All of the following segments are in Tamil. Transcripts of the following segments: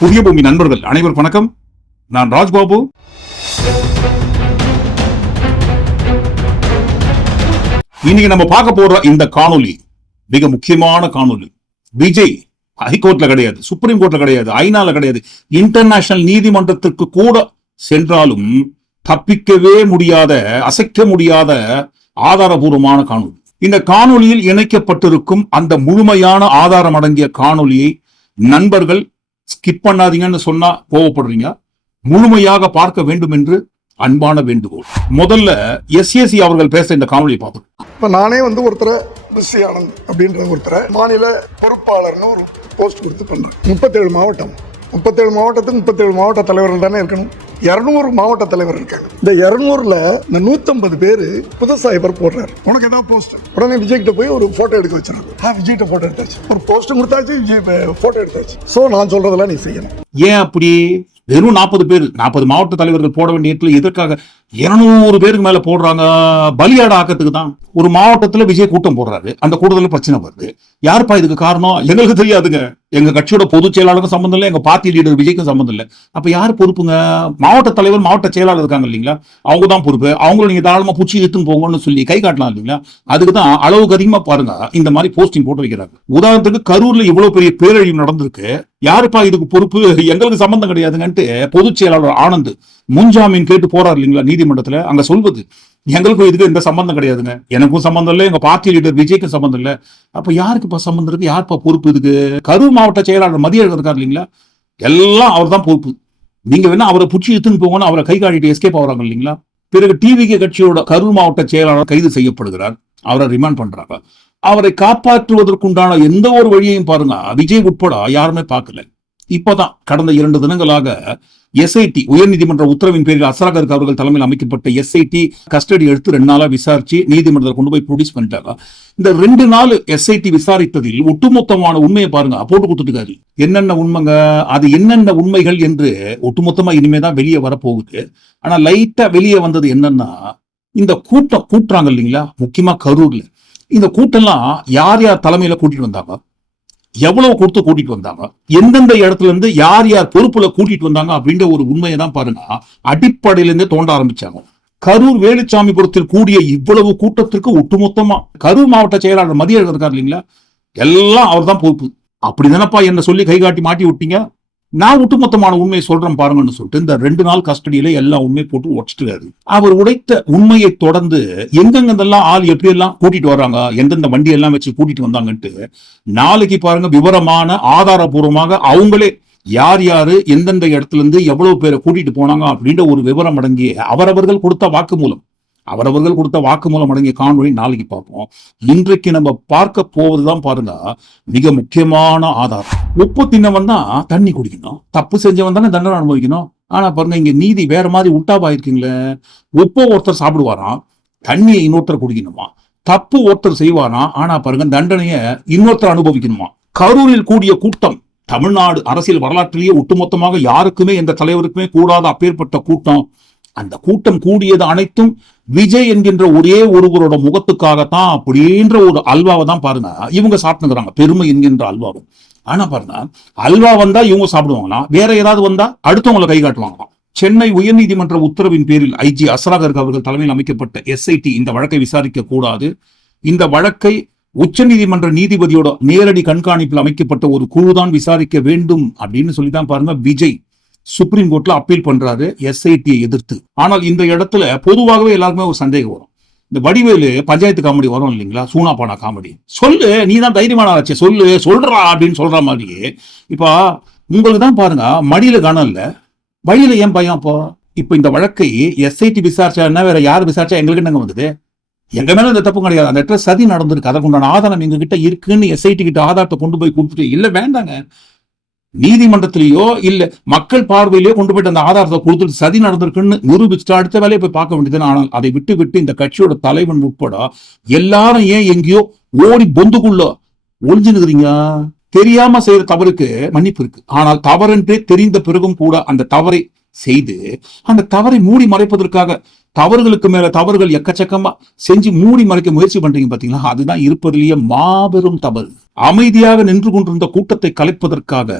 புதிய பூமி நண்பர்கள் அனைவரும் வணக்கம். நான் ராஜ்பாபு இன்னைக்கு நம்ம பார்க்க போற இந்த காணொலி மிக முக்கியமான காணொலி விஜய் ஹைகோர்ட்ல கிடையாது சுப்ரீம் கோர்ட்ல கிடையாது ஐநால கிடையாது இன்டர்நேஷனல் நீதிமன்றத்திற்கு கூட சென்றாலும் தப்பிக்கவே முடியாத அசைக்க முடியாத ஆதாரபூர்வமான காணொலி இந்த காணொலியில் இணைக்கப்பட்டிருக்கும் அந்த முழுமையான ஆதாரம் அடங்கிய காணொலியை நண்பர்கள் ஸ்கிப் பண்ணாதீங்கன்னு சொன்னா கோவப்படுறீங்க. முழுமையாக பார்க்க வேண்டும் என்று அன்பான வேண்டுகோள். முதல்ல எஸ்ஏசி அவர்கள் பேச இந்த காணொலியை பார்த்தோம் இப்போ நானே வந்து ஒருத்தரை ரிஷி ஆனந்த் அப்படின்ற ஒருத்தரை மாநில பொறுப்பாளர்னு ஒரு போஸ்ட் கொடுத்து பண்றேன் முப்பத்தேழு மாவட்டம். முப்பத்தேழு மாவட்டத்துக்கு முப்பத்தேழு மாவட்ட தலைவர்கள் தானே இருக்கணும். இரநூறு மாவட்ட தலைவர் இருக்காங்க. இந்த இரநூறுல இந்த நூற்றம்பது பேர் புதுசா இவர் போடுறாரு. உனக்கு ஏதாவது போஸ்ட் உடனே விஜய்கிட்ட போய் ஒரு ஃபோட்டோ எடுக்க வச்சிருக்காரு ஆ விஜய்கிட்ட ஃபோட்டோ எடுத்தாச்சு. ஒரு போஸ்ட் கொடுத்தாச்சு விஜய் ஃபோட்டோ எடுத்தாச்சு. ஸோ நான் சொல்றதெல்லாம் நீ செய்யணும். ஏன் அப்படி? வெறும் நாற்பது பேர் நாற்பது மாவட்ட தலைவர்கள் போட வேண்டிய இடத்துல எதற்காக? இருநூறு பேருக்கு மேல போடுறாங்க. பலியாட ஆக்கத்துக்கு தான். ஒரு மாவட்டத்துல விஜய் கூட்டம் போடுறாரு. அந்த கூட்டத்தில் பிரச்சனை வருது. யாருப்பா இதுக்கு காரணம்? எங்களுக்கு தெரியாதுங்க. எங்க கட்சியோட பொதுச் செயலாளருக்கும் சம்பந்தம் இல்லை எங்க பார்ட்டி லீடர் விஜய்க்கும் சம்பந்தம் இல்லை. அப்ப யார் பொறுப்புங்க? மாவட்ட தலைவர் மாவட்ட செயலாளர் இருக்காங்க இல்லைங்களா? அவங்க தான் பொறுப்பு. அவங்கள நீங்க தாராளமா பூச்சி எடுத்துன்னு போங்கன்னு சொல்லி கை காட்டலாம் இல்லைங்களா? அதுக்கு தான் அளவுக்கு அதிகமா பாருங்க. இந்த மாதிரி போஸ்டிங் போட்டு வைக்கிறாங்க. உதாரணத்துக்கு கரூர்ல இவ்வளவு பெரிய பேரழிவு நடந்திருக்கு. யாருப்பா இதுக்கு பொறுப்பு? எங்களுக்கு சம்பந்தம் கிடையாதுங்கன்ட்டு பொதுச் செயலாளர் ஆனந்த் முன்ஜாமீன் கேட்டு போறாரு இல்லைங்களா நீதிமன்றத்துல? அங்க சொல்வது எங்களுக்கும் இதுக்கு எந்த சம்பந்தம் கிடையாதுங்க. எனக்கும் சம்பந்தம் இல்லை எங்க பார்ட்டி லீடர் விஜய்க்கும் சம்பந்தம் இல்லை. அப்ப யாருக்குப்பா சம்பந்தம் இருக்கு? யாருப்பா பொறுப்பு இதுக்கு? கரூர் மாவட்ட செயலாளர் மதிய இருக்கார் இல்லைங்களா? எல்லாம் அவர் தான் பொறுப்பு. நீங்க வேணா அவரை புச்சி இழுத்துன்னு போகணும் அவரை கை காட்டிட்டு எஸ்கேப் ஆகுறாங்க இல்லைங்களா? பிறகு டிவிகே கட்சியோட கரூர் மாவட்ட செயலாளர் கைது செய்யப்படுகிறார். அவரை ரிமாண்ட் பண்றாங்க. அவரை காப்பாற்றுவதற்குண்டான எந்த ஒரு வழியையும் பாருங்க விஜய் உட்பட யாருமே பார்க்கல. இப்பதான் கடந்த இரண்டு தினங்களாக எஸ்ஐடி உயர்நீதிமன்ற உத்தரவின் பேரில் அசராகருக்கு அவர்கள் தலைமையில் அமைக்கப்பட்ட எஸ்ஐடி கஸ்டடி எடுத்து ரெண்டு நாளா விசாரிச்சு நீதிமன்றத்தில் கொண்டு போய் ப்ரொடியூஸ் பண்ணிட்டாங்க இந்த ரெண்டு நாள் எஸ்ஐடி விசாரித்ததில் ஒட்டுமொத்தமான உண்மையை பாருங்க போட்டு கொடுத்துருக்காரு என்னென்ன உண்மைங்க அது என்னென்ன உண்மைகள் என்று ஒட்டுமொத்தமா இனிமே தான் வெளியே வரப்போகுது. ஆனா லைட்டா வெளியே வந்தது என்னன்னா இந்த கூட்டம் கூட்டுறாங்க இல்லைங்களா? முக்கியமா கரூர்ல. இந்த கூட்டம்லாம் யார் யார் தலைமையில கூட்டிட்டு வந்தாங்க? எவ்வளவு கொடுத்து கூட்டிட்டு வந்தாங்க? எந்தெந்த இடத்துல இருந்து யார் யார் பொறுப்புல கூட்டிட்டு வந்தாங்க அப்படின்ற ஒரு உண்மையை தான் பாருங்க. அடிப்படையிலிருந்தே தோண்ட ஆரம்பிச்சாங்க. கரூர் வேலுச்சாமிபுரத்தில் கூடிய இவ்வளவு கூட்டத்திற்கு ஒட்டுமொத்தமா கரூர் மாவட்ட செயலாளர் மதியழகர் இருக்கார் இல்லைங்களா? எல்லாம் அவர் தான் பொறுப்பு. அப்படிதானப்பா என்ன சொல்லி கை காட்டி மாட்டி விட்டீங்க? நான் ஒட்டுமொத்தமான உண்மையை சொல்றேன் பாருங்கன்னு சொல்லிட்டு இந்த ரெண்டு நாள் கஸ்டடியில எல்லா உண்மையை போட்டு உடச்சிட்டாரு. அவர் உடைத்த உண்மையை தொடர்ந்து எங்கெங்கெல்லாம் ஆள் எப்படி எல்லாம் கூட்டிட்டு வர்றாங்க எந்தெந்த வண்டி எல்லாம் வச்சு கூட்டிட்டு வந்தாங்கன்ட்டு நாளைக்கு பாருங்க விவரமான ஆதாரபூர்வமாக அவங்களே யார் யாரு எந்தெந்த இடத்துல இருந்து எவ்வளவு பேரை கூட்டிட்டு போனாங்க அப்படின்ற ஒரு விவரம் அடங்கிய அவரவர்கள் கொடுத்த வாக்குமூலம். அவரவர்கள் கொடுத்த வாக்குமூலம் அடங்கிய காணொலி நாளைக்கு பார்ப்போம். இன்றைக்கு நம்ம பார்க்க போவதுதான் பாருங்க மிக முக்கியமான ஆதாரம். உப்பு தின்னவன் தான் தண்ணி குடிக்கணும். தப்பு செஞ்சவன் தானே தண்டனை அனுபவிக்கணும். ஆனா பாருங்க இங்க நீதி வேற மாதிரி உட்டாபாயிருக்கீங்களே உப்பை ஒருத்தர் சாப்பிடுவாராம் தண்ணியை இன்னொருத்தர் குடிக்கணுமா? தப்பு ஒருத்தர் செய்வாராம் ஆனா பாருங்க தண்டனையை இன்னொருத்தர் அனுபவிக்கணுமா? கரூரில் கூடிய கூட்டம் தமிழ்நாடு அரசியல் வரலாற்றிலேயே ஒட்டுமொத்தமாக யாருக்குமே எந்த தலைவருக்குமே கூடாத அப்பேற்பட்ட கூட்டம். அந்த கூட்டம் கூடியது அனைத்தும் விஜய் என்கின்ற ஒரே ஒருவரோட முகத்துக்காகத்தான் அப்படின்ற ஒரு அல்வாவை தான் பாருங்க. இவங்க சாப்பிட்டுங்கிறாங்க. பெருமை என்கின்ற அல்வாவை ஆனா பாருங்க அல்வா வந்தா இவங்க சாப்பிடுவாங்களாம் வேற ஏதாவது வந்தா அடுத்தவங்களை கை காட்டுவாங்களாம் சென்னை உயர்நீதிமன்ற உத்தரவின் பேரில் ஐஜி அசராகர் அவர்கள் தலைமையில் அமைக்கப்பட்ட எஸ்ஐடி இந்த வழக்கை விசாரிக்க கூடாது. இந்த வழக்கை உச்சநீதிமன்ற நீதிபதியோட நேரடி கண்காணிப்பில் அமைக்கப்பட்ட ஒரு குழுதான் விசாரிக்க வேண்டும் அப்படின்னு சொல்லி தான் பாருங்க விஜய். சுப்ரீம் கோர்ட்ல அப்பீல் பண்றாரு எஸ்ஐடியை எதிர்த்து. ஆனால் இந்த இடத்துல பொதுவாகவே எல்லாருக்குமே ஒரு சந்தேகம் வரும். இந்த வடிவேலு பஞ்சாயத்து காமெடி வரும் இல்லைங்களா? சூனா பானா காமெடி. சொல்லு நீ தான் தைரியமான ஆச்சு சொல்லு சொல்றா அப்படின்னு சொல்ற மாதிரியே இப்போ உங்களுக்கு தான் பாருங்க மடியில கனம் இல்லை வழியில ஏன் பயம் அப்போ? இப்போ இந்த வழக்கை எஸ்ஐடி விசாரிச்சா என்ன வேற யார் விசாரிச்சா எங்களுக்கு என்னங்க வந்தது? எங்க மேல இந்த தப்பு கிடையாது. அந்த இடத்துல சதி நடந்திருக்கு. அதற்குண்டான ஆதாரம் எங்க கிட்ட இருக்குன்னு எஸ்ஐடி கிட்ட ஆதாரத்தை கொண்டு போய் கொடுத்துட்டு இல்ல வேண்டாங்க. நீதிமன்றத்திலேயோ இல்ல மக்கள் பார்வையிலேயோ கொண்டு போயிட்டு அந்த ஆதாரத்தை கொடுத்துட்டு சதி நடந்திருக்குன்னு நிரூபிச்சுட்டு அடுத்த வேலையை போய் பார்க்க வேண்டியது ஆனால் அதை விட்டு விட்டு இந்த கட்சியோட தலைவன் உட்பட எல்லாரும் ஏன் எங்கேயோ ஓடி பொந்துக்குள்ள ஒளிஞ்சுனுக்குறீங்க? தெரியாம செய்யற தவறுக்கு மன்னிப்பு இருக்கு. ஆனால் தவறென்றே தெரிந்த பிறகும் கூட அந்த தவறை செய்து அந்த தவறை மூடி மறைப்பதற்காக தவறுகளுக்கு மேல தவறுகள் எக்கச்சக்கமா செஞ்சு மூடி மறைக்க முயற்சி பண்றீங்க பாத்தீங்களா? அதுதான் இருப்பதிலேயே மாபெரும் தவறு. அமைதியாக நின்று கொண்டிருந்த கூட்டத்தை கலைப்பதற்காக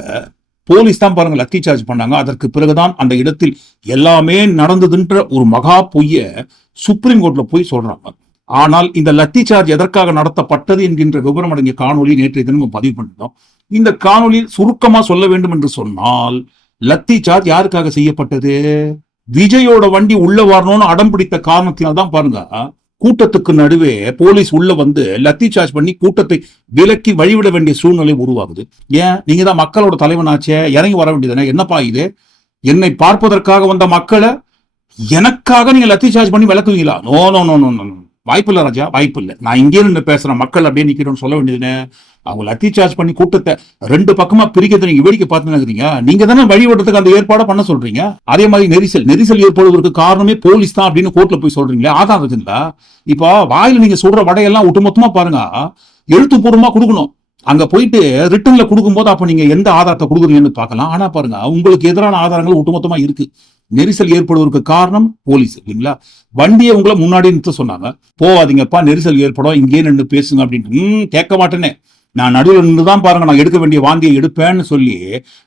போலீஸ் தான் பாருங்க லத்தி சார்ஜ் பண்ணாங்க. அதற்கு பிறகுதான் அந்த இடத்தில் எல்லாமே நடந்ததுன்ற ஒரு மகா பொய்ய சுப்ரீம் கோர்ட்ல போய் சொல்றாங்க. ஆனால் இந்த லத்தி சார்ஜ் எதற்காக நடத்தப்பட்டது என்கின்ற விவரம் அடங்கிய காணொலி நேற்றைய தினம் பதிவு பண்ணிட்டோம். இந்த காணொலி சுருக்கமா சொல்ல வேண்டும் என்று சொன்னால் லத்தி சார்ஜ் யாருக்காக செய்யப்பட்டது? விஜயோட வண்டி உள்ள வரணும்னு அடம் பிடித்த காரணத்தினால தான் பாருங்க. கூட்டத்துக்கு நடுவே போலீஸ் உள்ள வந்து லத்தி சார்ஜ் பண்ணி கூட்டத்தை விலக்கி வழிவிட வேண்டிய சூழ்நிலை உருவாகுது. ஏன்? நீங்க தான் மக்களோட தலைவனாச்சே. இறங்கி வர வேண்டியதானே என்னப்பா இது? என்னை பார்ப்பதற்காக வந்த மக்களை எனக்காக நீங்க லத்தி சார்ஜ் பண்ணி விளக்குவீங்களா? No no no no no வாய்ப்பு இல்லை ராஜா வாய்ப்பு இல்லை நான் இங்கே நின்று பேசுறேன். மக்கள் அப்படியே நிக்கிறோம்னு சொல்ல வேண்டியதுன்னு அவங்க லத்தி சார்ஜ் பண்ணி கூட்டத்தை ரெண்டு பக்கமா பிரிக்கிறது நீங்க வேடிக்கை பார்த்து நீங்க தானே வழி அந்த ஏற்பாடை பண்ண சொல்றீங்க? அதே மாதிரி நெரிசல் நெரிசல் ஏற்படுவதற்கு காரணமே போலீஸ் தான் அப்படின்னு கோர்ட்ல போய் சொல்றீங்களே ஆதாரம் இருக்குங்களா இப்போ வாயில நீங்க சொல்ற வடையெல்லாம் ஒட்டுமொத்தமா பாருங்க. எழுத்துப்பூர்வமா கொடுக்கணும். அங்க போயிட்டு ரிட்டன்ல கொடுக்கும்போது அப்ப நீங்க எந்த ஆதாரத்தை கொடுக்குறீங்கன்னு பார்க்கலாம். ஆனா பாருங்க உங்களுக்கு எதிரான ஆதாரங்கள் ஒட்டுமொத்தமா இருக்கு. நெரிசல் ஏற்படுவதற்கு காரணம் போலீஸ் இல்லைங்களா? வண்டியை உங்களை முன்னாடி நிறுத்த சொன்னாங்க. போவாதீங்கப்பா நெரிசல் ஏற்படும் இங்கே நின்று பேசுங்க அப்படின்ட்டு. கேட்க மாட்டேனே நான் நடுவில் நின்று தான் பாருங்க நான் எடுக்க வேண்டிய வாந்தியை எடுப்பேன்னு சொல்லி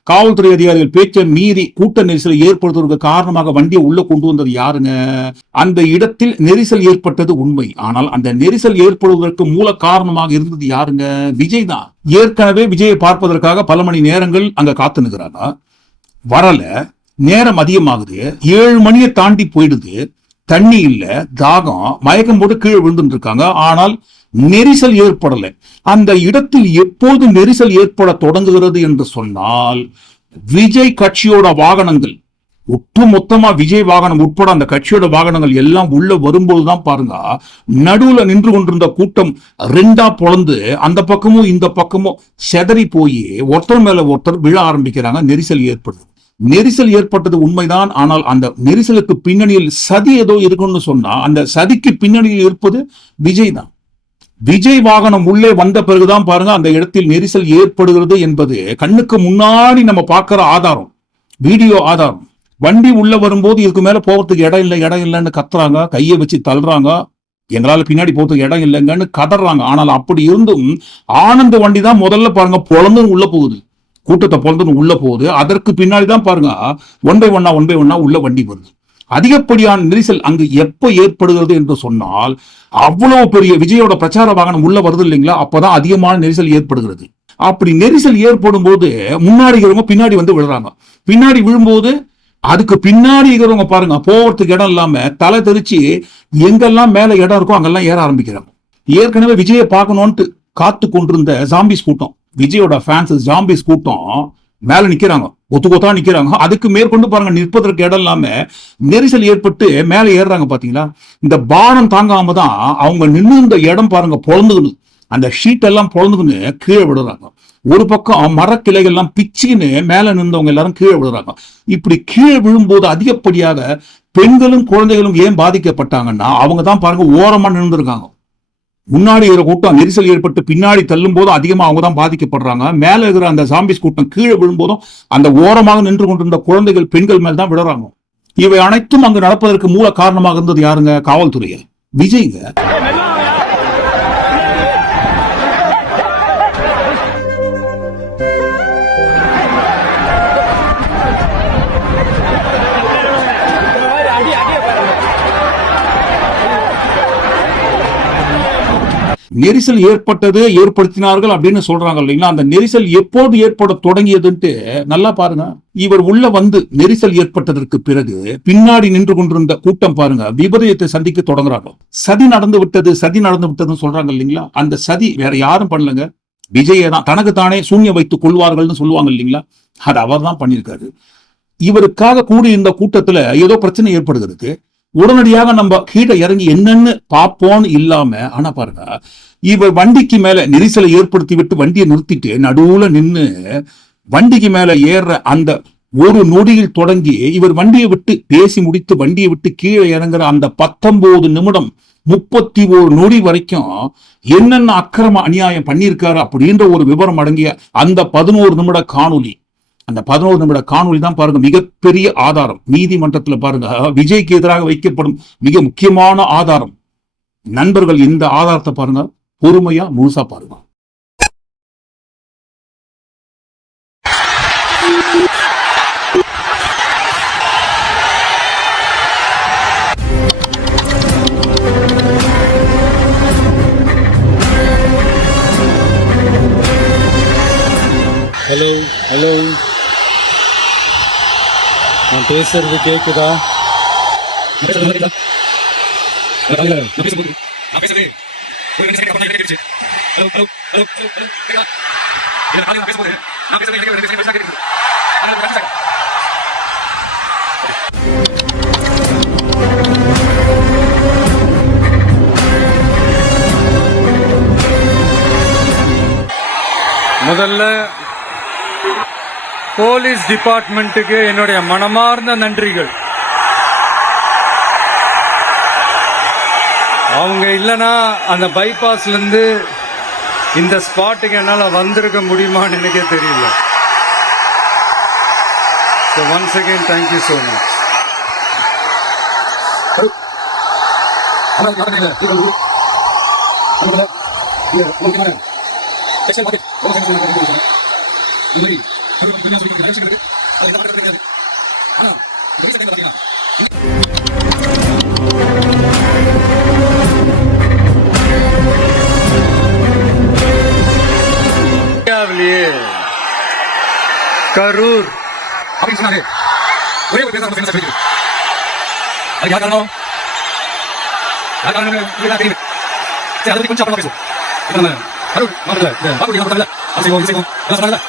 காவல்துறை அதிகாரிகள் பேச்சை மீறி கூட்ட நெரிசலை ஏற்படுத்துவதற்கு காரணமாக வண்டியை உள்ள கொண்டு வந்தது யாருங்க? அந்த இடத்தில் நெரிசல் ஏற்பட்டது உண்மை. ஆனால் அந்த நெரிசல் ஏற்படுவதற்கு மூல காரணமாக இருந்தது யாருங்க? விஜய் தான். ஏற்கனவே விஜயை பார்ப்பதற்காக பல மணி நேரங்கள் அங்க காத்து நிற்கிறாங்க வரல. நேரம் அதிகமாகுது. ஏழு மணியை தாண்டி போயிடுது. தண்ணி இல்ல. தாகம். மயக்கம் போட்டு கீழே விழுந்துட்டு இருக்காங்க. ஆனால் நெரிசல் ஏற்படலை. அந்த இடத்தில் எப்போது நெரிசல் ஏற்பட தொடங்குகிறது என்று சொன்னால் விஜய் கட்சியோட வாகனங்கள் ஒட்டு மொத்தமா விஜய் வாகனம் உட்பட அந்த கட்சியோட வாகனங்கள் எல்லாம் உள்ள வரும்போதுதான் பாருங்க நடுவுல நின்று கொண்டிருந்த கூட்டம் ரெண்டா பொழந்து அந்த பக்கமும் இந்த பக்கமும் செதறி போய் ஒருத்தர் மேல ஒருத்தர் விழ ஆரம்பிக்கிறாங்க நெரிசல் ஏற்படுது. நெரிசல் ஏற்பட்டது உண்மைதான் ஆனால் அந்த நெரிசலுக்கு பின்னணியில் சதி ஏதோ இருக்குன்னு சொன்னா அந்த சதிக்கு பின்னணியில் இருப்பது விஜய் தான். விஜய் வாகனம் உள்ளே வந்த பிறகுதான் பாருங்க அந்த இடத்தில் நெரிசல் ஏற்படுகிறது என்பது கண்ணுக்கு முன்னாடி நம்ம பார்க்கிற ஆதாரம் வீடியோ ஆதாரம். வண்டி உள்ள வரும்போது இதுக்கு மேல போறதுக்கு இடம் இல்லை இடம் இல்லைன்னு கத்துறாங்க கையை வச்சு தள்ளுறாங்க. எங்களால பின்னாடி போறதுக்கு இடம் இல்லைங்கன்னு கதறாங்க. ஆனால் அப்படி இருந்தும் ஆனந்த வண்டி தான் முதல்ல பாருங்க பொழந்துன்னு உள்ள போகுது. கூட்டத்தை பொழந்துன்னு உள்ள போகுது. அதற்கு பின்னாடி தான் பாருங்க ஒன் பை ஒன்னா ஒன் பை ஒன்னா உள்ள வண்டி வருது. அதிகப்படியான நெரிசல் அங்கு எப்ப ஏற்படுகிறது என்று சொன்னால் அவ்வளவு பெரிய விஜயோட பிரச்சார வாகனம் உள்ள வருது இல்லைங்களா? அப்பதான் அதிகமான நெரிசல் ஏற்படுகிறது. அப்படி நெரிசல் ஏற்படும் போது முன்னாடி இருக்கிறவங்க பின்னாடி வந்து விழுறாங்க. பின்னாடி விழும்போது அதுக்கு பின்னாடி இருக்கிறவங்க பாருங்க போறதுக்கு இடம் இல்லாம தலை தெரிச்சு எங்கெல்லாம் மேல இடம் இருக்கோ அங்கெல்லாம் ஏற ஆரம்பிக்கிறாங்க. ஏற்கனவே விஜயை பார்க்கணும்ட்டு காத்து கொண்டிருந்த ஜாம்பிஸ் கூட்டம் விஜயோட ஃபேன்ஸ் ஜாம்பிஸ் கூட்டம் மேல நிக்கிறாங்க. ஒத்து கொத்தா நிக்கிறாங்க. அதுக்கு மேற்கொண்டு பாருங்க நிற்பதற்கு இடம் இல்லாம நெரிசல் ஏற்பட்டு மேல ஏறுறாங்க பாத்தீங்களா? இந்த பாரம் தாங்காம தான் அவங்க நின்று இந்த இடம் பாருங்க பொழந்துக்கணும் அந்த ஷீட் எல்லாம் பொழந்துக்குன்னு கீழே விடுறாங்க ஒரு பக்கம் மரக்கிளைகள்லாம் பிச்சுன்னு மேல நின்றவங்க எல்லாரும் கீழே விழுறாங்க. இப்படி கீழே விழும்போது அதிகப்படியாக பெண்களும் குழந்தைகளும் ஏன் பாதிக்கப்பட்டாங்கன்னா அவங்க தான் பாருங்க ஓரமா நின்றுருக்காங்க. முன்னாடி இருக்கிற கூட்டம் நெரிசல் ஏற்பட்டு பின்னாடி தள்ளும் போதும் அதிகமா அவங்க தான் பாதிக்கப்படுறாங்க. மேல இருக்கிற அந்த சாம்பிஸ் கூட்டம் கீழே விழும்போதும் அந்த ஓரமாக நின்று கொண்டிருந்த குழந்தைகள் பெண்கள் மேல் தான் விடுறாங்க இவை அனைத்தும் அங்கு நடப்பதற்கு மூல காரணமாக இருந்தது யாருங்க? காவல்துறையை. விஜய்ங்க நெரிசல் ஏற்பட்டது ஏற்படுத்தினார்கள் அப்படின்னு சொல்றாங்க இல்லைங்களா? அந்த நெரிசல் எப்போது ஏற்பட தொடங்கியதுன்ட்டு நல்லா பாருங்க. இவர் உள்ள வந்து நெரிசல் ஏற்பட்டதற்கு பிறகு பின்னாடி நின்று கொண்டிருந்த கூட்டம் பாருங்க விபரீதத்தை சந்திக்க தொடங்குறாங்க. சதி நடந்து விட்டது சதி நடந்து விட்டதுன்னு சொல்றாங்க இல்லைங்களா? அந்த சதி வேற யாரும் பண்ணலங்க. விஜயை தான் தனக்கு தானே சூன்ய வைத்துக் கொள்வார்கள்னு சொல்லுவாங்க இல்லைங்களா? அது அவர் தான் பண்ணியிருக்காரு. இவருக்காக கூடி இருந்த கூட்டத்துல ஏதோ பிரச்சனை ஏற்படுகிறது உடனடியாக நம்ம கீழே இறங்கி என்னன்னு பார்ப்போம்னு இல்லாம ஆனா பாருங்க இவர் வண்டிக்கு மேல நெரிசலை ஏற்படுத்தி விட்டு வண்டியை நிறுத்திட்டு நடுவுல நின்னு வண்டிக்கு மேல ஏற அந்த ஒரு நொடியில் தொடங்கி இவர் வண்டியை விட்டு பேசி முடித்து வண்டியை விட்டு கீழே இறங்குற அந்த பத்தொன்பது நிமிடம் முப்பத்தி ஒரு நொடி வரைக்கும் என்னென்ன அக்கிரம அநியாயம் பண்ணியிருக்காரு அப்படின்ற ஒரு விவரம் அடங்கிய அந்த பதினோரு நிமிட காணொலி அந்த பதினோரு நிமிட காணொளி தான் பாருங்க மிகப்பெரிய ஆதாரம். நீதிமன்றத்துல பாருங்க விஜய்க்கு எதிராக வைக்கப்படும் மிக முக்கியமான ஆதாரம். நண்பர்கள் இந்த ஆதாரத்தை பாருங்க பொறுமையா முழுசா பாருங்க. ஹலோ ஹலோ நான் பேசுறது கேக்குதா? முதல்ல போலீஸ் டிபார்ட்மெண்ட்டுக்கு என்னுடைய மனமார்ந்த நன்றிகள். அவங்க இல்லைன்னா அந்த பைபாஸ்லேருந்து இந்த ஸ்பாட்டுக்கு என்னால் வந்திருக்க முடியுமான்னு எனக்கே தெரியல. So once again thank you so much இந்தியாவிலேயே கரூர். அப்படின்னு சொன்னாரு ஒரே ஒரு பேர் ஃபேமஸ் ஆயிருக்கு அது யார் காரணம்? யார் காரணம் உங்களுக்கு சரி அதை கொஞ்சம் அப்புறமா பேசுவோம். இப்போ நம்ம மாவட்டத்தில் இந்த மாவட்டத்தில் எல்லாம்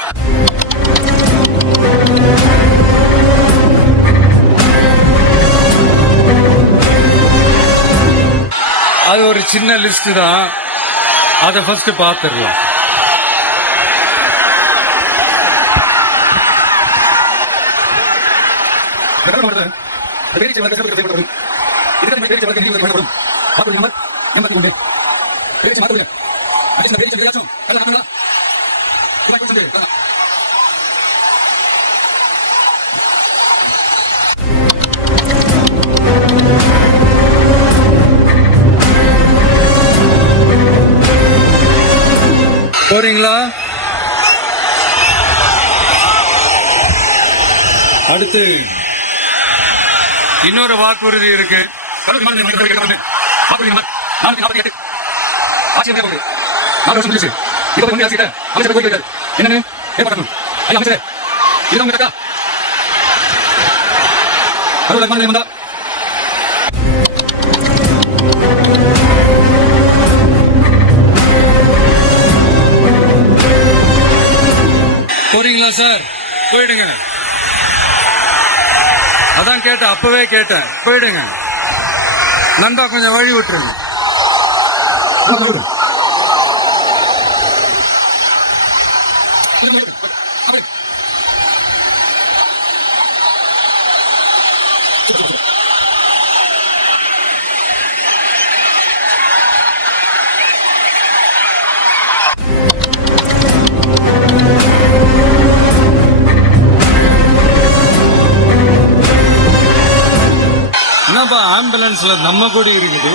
அது ஒரு சின்ன லிஸ்ட் தான். அதை ஃபர்ஸ்ட் பார்த்துடலாம் இந்த கரூர் மாவட்டத்தில் இந்த பேரீச்சை செய்யப்பட்டது எண்பத்தி ஒன்று. போறீங்களா? அடுத்து இன்னொரு வாக்குறுதி இருக்கு. என்னன்னு விமான இதுதான் சார்? போயிடுங்க. அதான் கேட்டேன் அப்பவே கேட்டேன். போயிடுங்க. நண்பா கொஞ்சம் வழி விட்டுருங்க. ஆம்புலன்ஸ்ல நம்ம கூட இருக்குது.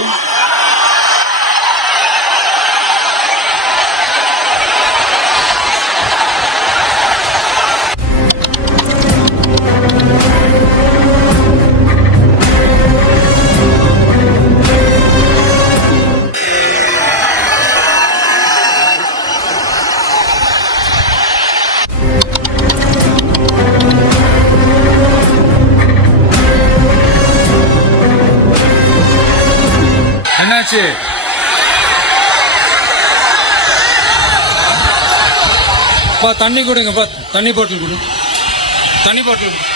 பா தண்ணி கொடுங்கப்பா தண்ணி பாட்டில் கொடு. தண்ணி பாட்டில் கொடு.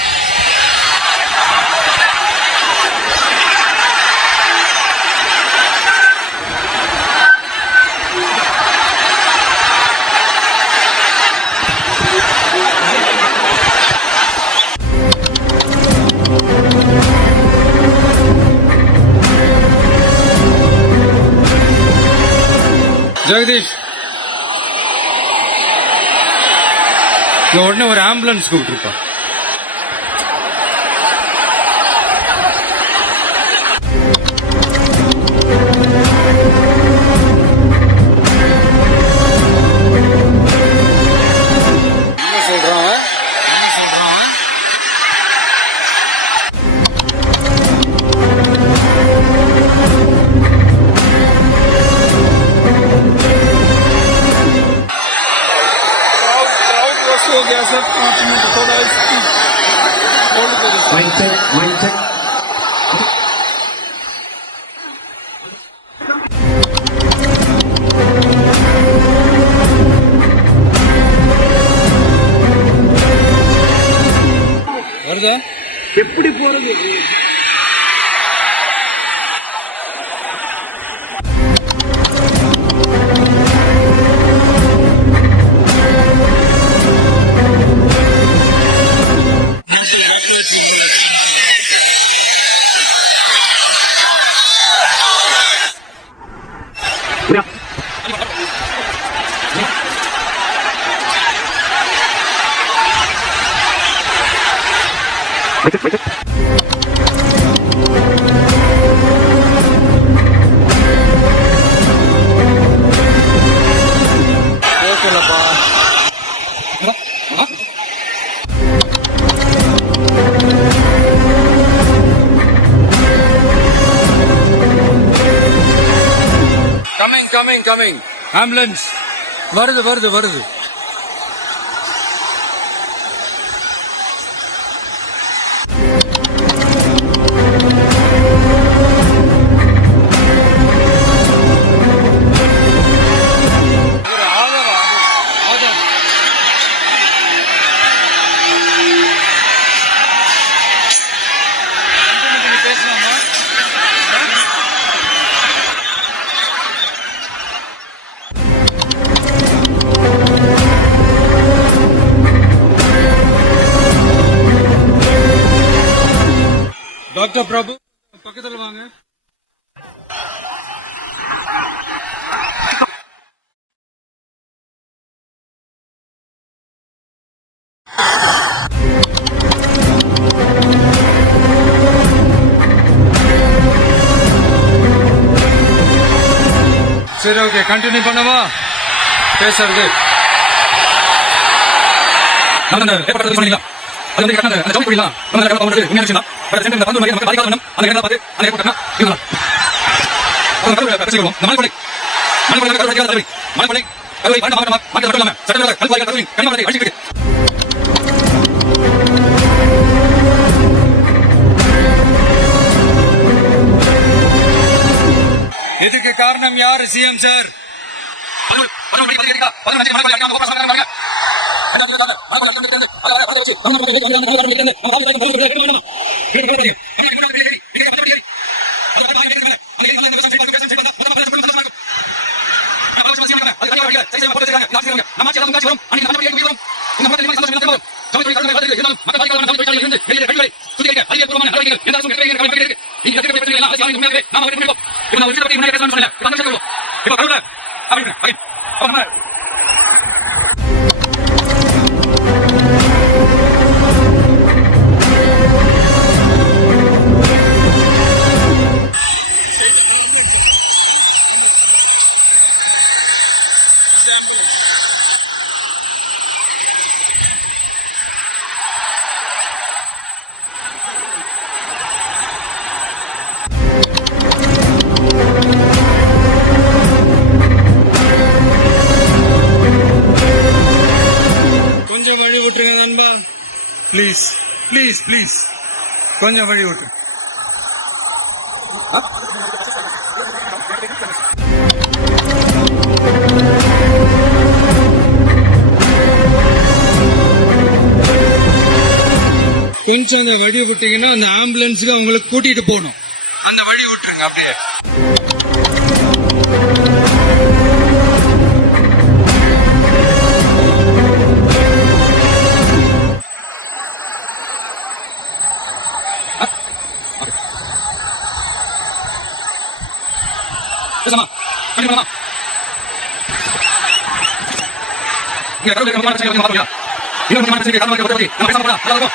உடனே ஒரு ஆம்புலன்ஸ் கூப்பிட்டுருப்பான் வருது வருது வருது. சரி ஓகே கண்டினியூ பண்ணவா? பேசுறது. நம்ம அந்த ஏற்பட்ட பண்ணிக்கலாம். அது வந்து கரெக்டா அந்த ஜவுளி போயிடலாம் நம்ம அந்த கடை வந்து உண்மையான விஷயம் தான் பட் நமக்கு பாதிக்காத அந்த கடை பார்த்து அந்த இருக்கலாம் கடை பிரச்சனை மலைப்படை மலைப்படை மலைப்படை கருவை பன்னெண்டு மாவட்டம் மாவட்டம் மட்டும் இல்லாம சட்டமன்ற கல்வி கருவி கனிமலை அழிச்சிட்டு இதுக்கு காரணம் யாரு சிஎம் சார் பதினொரு பதினொரு மணி பதினெட்டு பதினொன்று மணி மலைப்படை அடிக்காம இப்ப சாமி பாருங்க இப்போ கொஞ்சம் வழி விட்டுருங்க நண்பா. ப்ளீஸ் ப்ளீஸ் ப்ளீஸ் கொஞ்சம் வழி விட்டு கொஞ்சம் அந்த வழி விட்டீங்கன்னா அந்த ஆம்புலன்ஸுக்கு அவங்களுக்கு கூட்டிட்டு போகணும். அந்த வழி விட்டுருங்க அப்படியே. பேசாமா பண்ணி பண்ணலாம் இங்க கடவுளை நம்ம பிரச்சனை வந்து பாத்துக்கலாம் இன்னொரு நம்ம பிரச்சனை கடவுளை பத்தி நம்ம பேசாம போலாம். நல்லா இருக்கும்.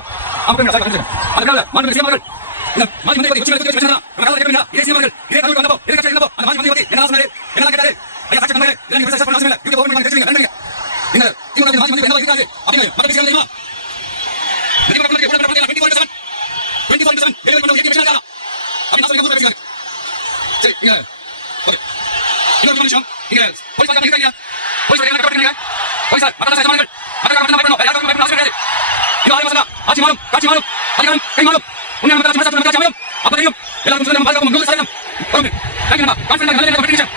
என்ன மந்திரி எவ்வளவு பண்ணி 24 24 7 டெலிவரி பண்ண ஒரு பேசுறாங்க அப்படி நான் சொல்லுங்க பேசுறாங்க சரி நீங்க ஓகே இன்னொரு நிமிஷம் நீங்க போலீஸ் பக்கம் இருக்கீங்க போலீஸ் பக்கம் இருக்கீங்க போலீஸ் சார் மத்த சார் மத்த மத்த மத்த மத்த எல்லாரும் மத்த அவசியம் கிடையாது இது ஆறு மாசம் ஆட்சி மாறும் காட்சி மாறும் அதிகாரம் கை மாறும். உண்மை மத்த மத்த மத்த காட்சி மாறும் அப்ப தெரியும். எல்லாரும் சொல்லுங்க பாதுகாப்பு உங்களுக்கு சரியம் ஓகே தேங்க்யூ அண்ணா கான்ஃபிடன்ட் நல்ல நல்ல நிமிஷம்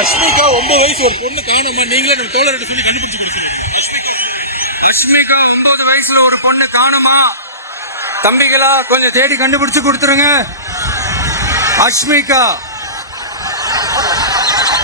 அஸ்மிகா ஒன்பது வயசு ஒரு பொண்ணு காணுமா நீங்களே நம்ம தோழர்கிட்ட சொல்லி கண்டுபிடிச்சு கொடுத்துருங்க அஷ்மிகா ஒன்பது வயசுல ஒரு பொண்ணு காணுமா? தம்பிகளா கொஞ்சம் தேடி கண்டுபிடிச்சு கொடுத்துருங்க. அஷ்மிகா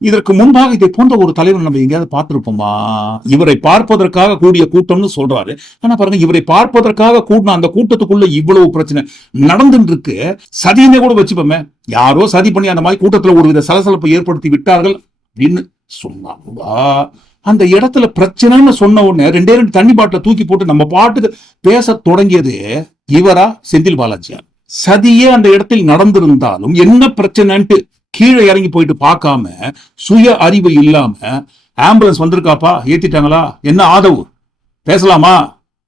இதற்கு முன்பாக இதை போன்ற ஒரு தலைவர் நம்ம எங்கேயாவது பார்த்திருப்போமா? இவரை பார்ப்பதற்காக கூடிய கூட்டம்னு சொல்றாரு. ஆனா பாருங்க இவரை பார்ப்பதற்காக கூட்டின அந்த கூட்டத்துக்குள்ள இவ்வளவு பிரச்சனை நடந்துட்டு இருக்கு சதியினே கூட வச்சுப்போமே. யாரோ சதி பண்ணி அந்த மாதிரி கூட்டத்துல ஒரு வித சலசலப்பை ஏற்படுத்தி விட்டார்கள் அப்படின்னு சொன்னாங்களா அந்த இடத்துல பிரச்சனைன்னு சொன்ன உடனே ரெண்டே ரெண்டு தண்ணி பாட்டில தூக்கி போட்டு நம்ம பாட்டுக்கு பேச தொடங்கியது இவரா செந்தில் பாலாஜியா சதியே அந்த இடத்தில் நடந்திருந்தாலும் என்ன பிரச்சனைன்ட்டு கீழே இறங்கி போயிட்டு பார்க்காம சுய அறிவு இல்லாம ஆம்புலன்ஸ் வந்திருக்காப்பா? ஏத்திட்டாங்களா? என்ன ஆதவு? பேசலாமா?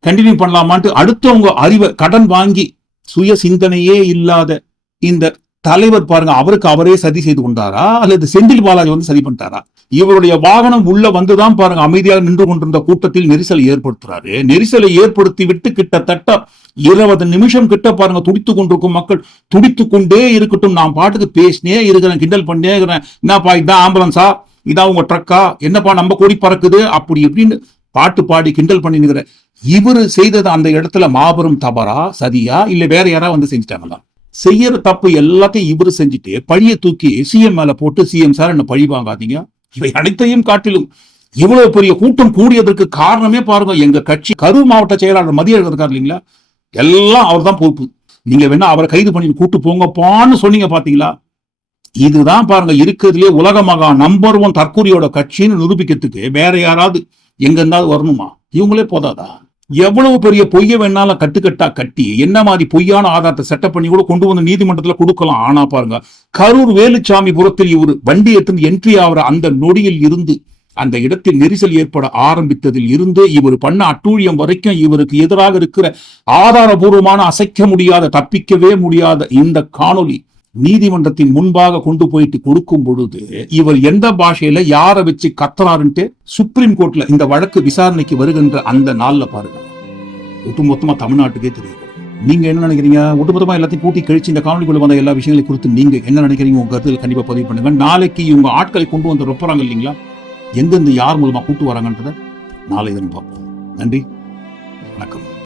கண்டினியூ பண்ணலாமான்ட்டு அடுத்தவங்க அறிவை கடன் வாங்கி சுய சிந்தனையே இல்லாத இந்த தலைவர் பாருங்க அவருக்கு அவரே சதி செய்து கொண்டாரா? அல்லது செந்தில் பாலாஜி வந்து சதி பண்ணிட்டாரா? இவருடைய வாகனம் உள்ள வந்துதான் பாருங்க அமைதியாக நின்று கொண்டிருந்த கூட்டத்தில் நெரிசலை ஏற்படுத்துறாரு. நெரிசலை ஏற்படுத்தி விட்டு கிட்டத்தட்ட இருபது நிமிஷம் கிட்ட பாருங்க துடித்து கொண்டிருக்கும் மக்கள் துடித்து கொண்டே இருக்கட்டும். நான் பாட்டுக்கு பேசினே இருக்கிறேன் கிண்டல் பண்ணே இருக்கிறேன். என்னப்பா இதான் ஆம்புலன்ஸா? இதான் உங்க ட்ரக்கா? என்னப்பா நம்ம கோடி பறக்குது? அப்படி இப்படின்னு பாட்டு பாடி கிண்டல் பண்ணி நிக்கிற இவரு செய்தது அந்த இடத்துல மாபெரும் தவறா சதியா? இல்ல வேற யாராவது வந்து செஞ்சுட்டாங்களா? செய்யற தப்பு எல்லாத்தையும் இவரு செஞ்சுட்டு பழியை தூக்கி சிஎம் மேல போட்டு சிஎம் சார் என்ன பழி வாங்காதீங்க? இவை அனைத்தையும் காட்டிலும் இவ்வளவு பெரிய கூட்டம் கூடியதற்கு காரணமே பாருங்க எங்க கட்சி கரூர் மாவட்ட செயலாளர் மதியழகர் இருக்கார் இல்லைங்களா? எல்லாம் அவர் தான் பொறுப்பு. நீங்க வேணா அவரை கைது பண்ணி கூட்டு போங்கப்பான்னு சொன்னீங்க பாத்தீங்களா? இதுதான் பாருங்க இருக்கிறதுலே உலக மகா நம்பர் ஒன் தற்கூரியோட கட்சின்னு நிரூபிக்கிறதுக்கு வேற யாராவது எங்க இருந்தாவது வரணுமா? இவங்களே போதாதா? எவ்வளவு பெரிய பொய்ய வேணாலும் கட்டுக்கட்டா கட்டி என்ன மாதிரி பொய்யான ஆதாரத்தை செட்டப் பண்ணி கூட கொண்டு வந்து நீதிமன்றத்துல கொடுக்கலாம். ஆனா பாருங்க கரூர் வேலுச்சாமிபுரத்தில் இவர் வண்டி எடுத்து என்ட்ரி ஆகிற அந்த நொடியில் இருந்து அந்த இடத்தில் நெரிசல் ஏற்பட ஆரம்பித்ததில் இருந்து இவர் பண்ண அட்டூழியம் வரைக்கும் இவருக்கு எதிராக இருக்கிற ஆதாரபூர்வமான அசைக்க முடியாத தப்பிக்கவே முடியாத இந்த காணொலி நீதிமன்றத்தின் முன்பாக கொண்டு போயிட்டு கொடுக்கும் பொழுது இவர் எந்த பாஷையில யாரை வச்சு கத்துறாருன்ட்டு சுப்ரீம் கோர்ட்ல இந்த வழக்கு விசாரணைக்கு வருகின்ற அந்த நாள்ல பாருங்க. ஒட்டுமொத்தமா தமிழ்நாட்டுக்கே தெரியும். நீங்க என்ன நினைக்கிறீங்க? ஒட்டுமொத்தமா எல்லாத்தையும் கூட்டி கழிச்சு இந்த காணொலிக்குள்ள வந்த எல்லா விஷயங்களையும் குறித்து நீங்க என்ன நினைக்கிறீங்க? உங்க கருத்துல கண்டிப்பா பதிவு பண்ணுங்க. நாளைக்கு இவங்க ஆட்களை கொண்டு வந்து ரொப்பறாங்க இல்லைங்களா? எங்கெந்து யார் மூலமா கூட்டு வராங்கன்றத நாளை தினம் பார்ப்போம். நன்றி. வணக்கம்.